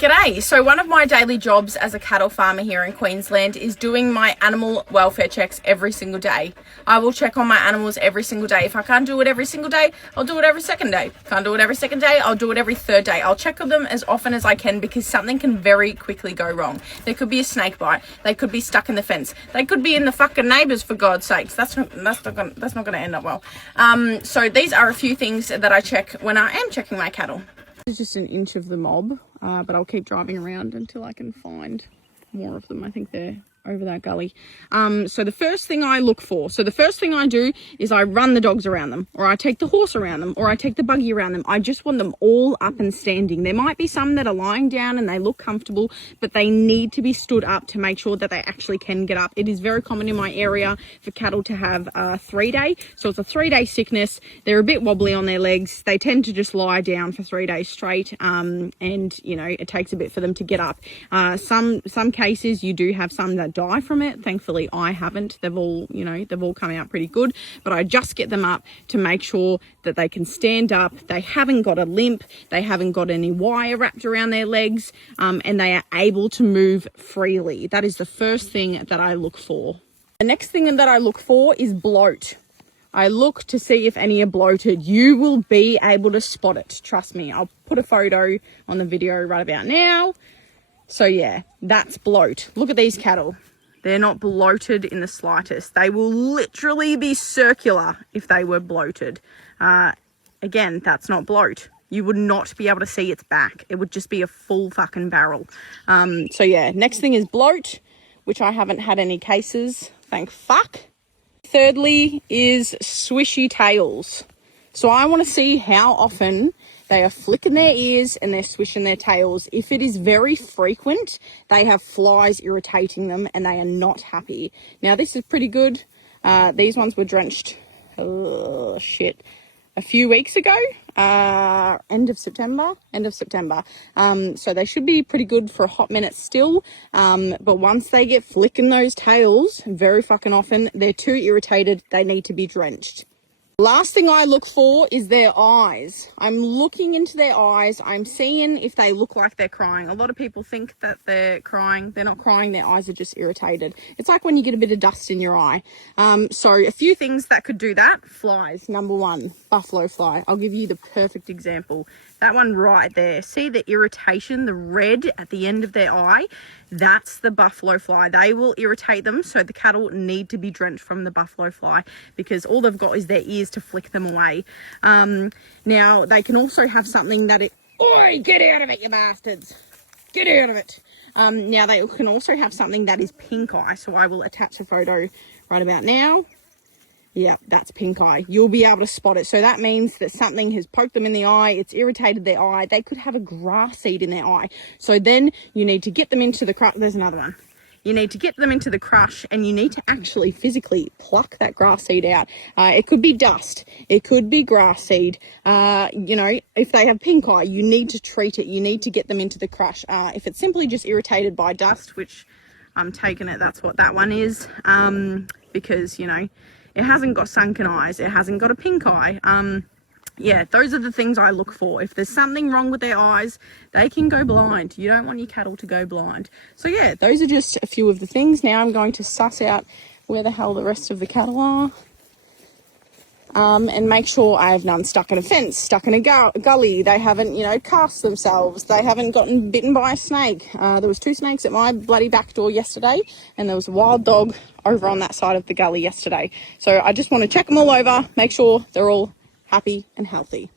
G'day. So one of my daily jobs as a cattle farmer here in Queensland is doing my animal welfare checks every single day. I will check on my animals every single day. If I can't do it every single day, I'll do it every second day. Can't do it every second day, I'll do it every third day. I'll check on them as often as I can because something can very quickly go wrong. There could be a snake bite. They could be stuck in the fence. They could be in the fucking neighbours, for God's sakes. That's not gonna end up well. So these are a few things that I check when I am checking my cattle. This is just an inch of the mob, but I'll keep driving around until I can find more of them. I think they're over that gully. So the first thing I look for, the first thing I do is I run the dogs around them, or I take the horse around them, or I take the buggy around them. I just want them all up and standing. There might be some that are lying down and they look comfortable, but they need to be stood up to make sure that they actually can get up. It is very common in my area for cattle to have a 3-day. So it's a 3-day sickness. They're a bit wobbly on their legs. They tend to just lie down for 3 days straight. And you know, it takes a bit for them to get up. Some cases you do have some that die from it. Thankfully I haven't. They've all come out pretty good, but I just get them up to make sure that they can stand up. They haven't got a limp, they haven't got any wire wrapped around their legs, and they are able to move freely. That is the first thing that I look for. The next thing that I look for is bloat. I look to see if any are bloated. You will be able to spot it, trust me. I'll put a photo on the video right about now. So yeah, that's bloat. Look at these cattle. They're not bloated in the slightest. They will literally be circular if they were bloated. Again, that's not bloat. You would not be able to see its back. It would just be a full fucking barrel. So yeah, next thing is bloat, which I haven't had any cases, thank fuck. Thirdly is swishy tails. So I want to see how often they are flicking their ears and they're swishing their tails. If it is very frequent, they have flies irritating them and they are not happy. Now this is pretty good. These ones were drenched, a few weeks ago, end of September. So they should be pretty good for a hot minute still. But once they get flicking those tails very fucking often, they're too irritated. They need to be drenched. Last thing I look for is their eyes. I'm looking into their eyes. I'm seeing if they look like they're crying. A lot of people think that they're crying. They're not crying. Their eyes are just irritated. It's like when you get a bit of dust in your eye. So a few things that could do that. Flies. Number one, buffalo fly. I'll give you the perfect example. That one right there. See the irritation, the red at the end of their eye? That's the buffalo fly. They will irritate them, so the cattle need to be drenched from the buffalo fly because all they've got is their ears to flick them away. Now, they can also have something that Oi, get out of it, you bastards! Get out of it! Now, they can also have something that is pink eye, so I will attach a photo right about now. Yeah, that's pink eye. You'll be able to spot it. So that means that something has poked them in the eye. It's irritated their eye. They could have a grass seed in their eye. So then you need to get them into the crush. There's another one. You need to get them into the crush and you need to actually physically pluck that grass seed out. It could be dust. It could be grass seed. You know, if they have pink eye, you need to treat it. You need to get them into the crush. If it's simply just irritated by dust, which I'm taking it, that's what that one is. Because, you know, it hasn't got sunken eyes. It hasn't got a pink eye. Yeah, those are the things I look for. If there's something wrong with their eyes, they can go blind. You don't want your cattle to go blind. So yeah, those are just a few of the things. Now I'm going to suss out where the hell the rest of the cattle are. And make sure I have none stuck in a fence, stuck in a gully. They haven't, you know, cast themselves. They haven't gotten bitten by a snake. There was 2 snakes at my bloody back door yesterday, and there was a wild dog over on that side of the gully yesterday. So I just want to check them all over, make sure they're all happy and healthy.